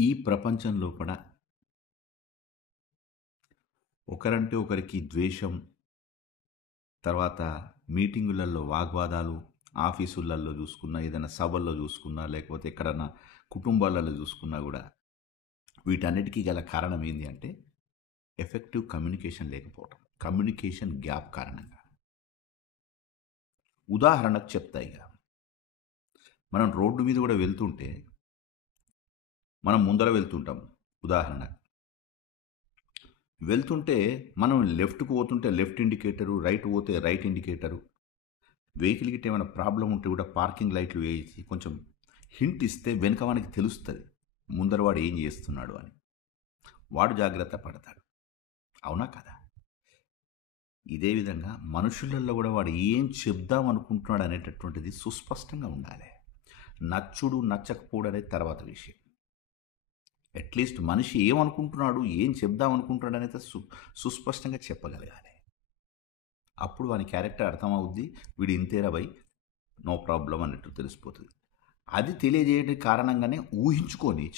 ఈ ప్రపంచం లోపల ఒకరంటే ఒకరికి ద్వేషం, తర్వాత మీటింగులలో వాగ్వాదాలు, ఆఫీసులలో చూసుకున్నా, ఏదైనా సభల్లో చూసుకున్నా, లేకపోతే ఎక్కడన్నా కుటుంబాలలో చూసుకున్నా కూడా వీటన్నిటికీ గల కారణం ఏంది అంటే ఎఫెక్టివ్ కమ్యూనికేషన్ లేకపోవటం. కమ్యూనికేషన్ గ్యాప్ కారణంగా. ఉదాహరణకు చెప్తా ఇక. మనం రోడ్డు మీద కూడా వెళ్తుంటే మనం ముందర వెళ్తుంటాం. ఉదాహరణ వెళ్తుంటే మనం లెఫ్ట్‌కి పోతుంటే లెఫ్ట్ ఇండికేటరు, రైట్ పోతే రైట్ ఇండికేటరు. వెహికల్ గిట్ట ఏమైనా ప్రాబ్లమ్ ఉంటే కూడా పార్కింగ్ లైట్లు వేసి కొంచెం హింట్ ఇస్తే వెనక వానికి తెలుస్తది. ముందర వాడు ఏం చేస్తున్నాడు అని. వాడు జాగ్రత్త పడతాడు. అవునా కదా? ఇదే విధంగా మనుషులలో కూడా వాడు ఏం చెప్దాం అనుకుంటున్నాడు అనేటటువంటిది సుస్పష్టంగా ఉండాలి. నచ్చుడు, నచ్చకపోవడం అనేది తర్వాత విషయం. అట్లీస్ట్ మనిషి ఏమనుకుంటున్నాడు, ఏం చెప్దాం అనుకుంటున్నాడు అనేది సుస్పష్టంగా చెప్పగలగాలి. అప్పుడు వాని క్యారెక్టర్ అర్థమవుద్ది. వీడు ఇంతేరా భయ్, నో ప్రాబ్లం అన్నట్టు తెలిసిపోతుంది. అది తెలియజేయడం కారణంగానే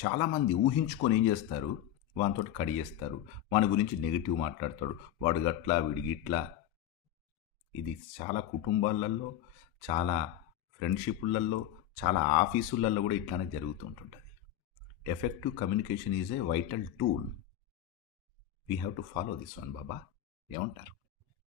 చాలామంది ఊహించుకొని ఏం చేస్తారు, వానితోటి కడిగేస్తారు. వాని గురించి నెగిటివ్ మాట్లాడతాడు. వాడు గట్లా, వీడి గిట్లా. ఇది చాలా కుటుంబాలలో, చాలా ఫ్రెండ్షిప్లలో, చాలా ఆఫీసులలో కూడా ఇట్లానే జరుగుతుంటుంటుంది. Effective communication is a vital tool. We have to follow this one, Baba. ఏమంటారు?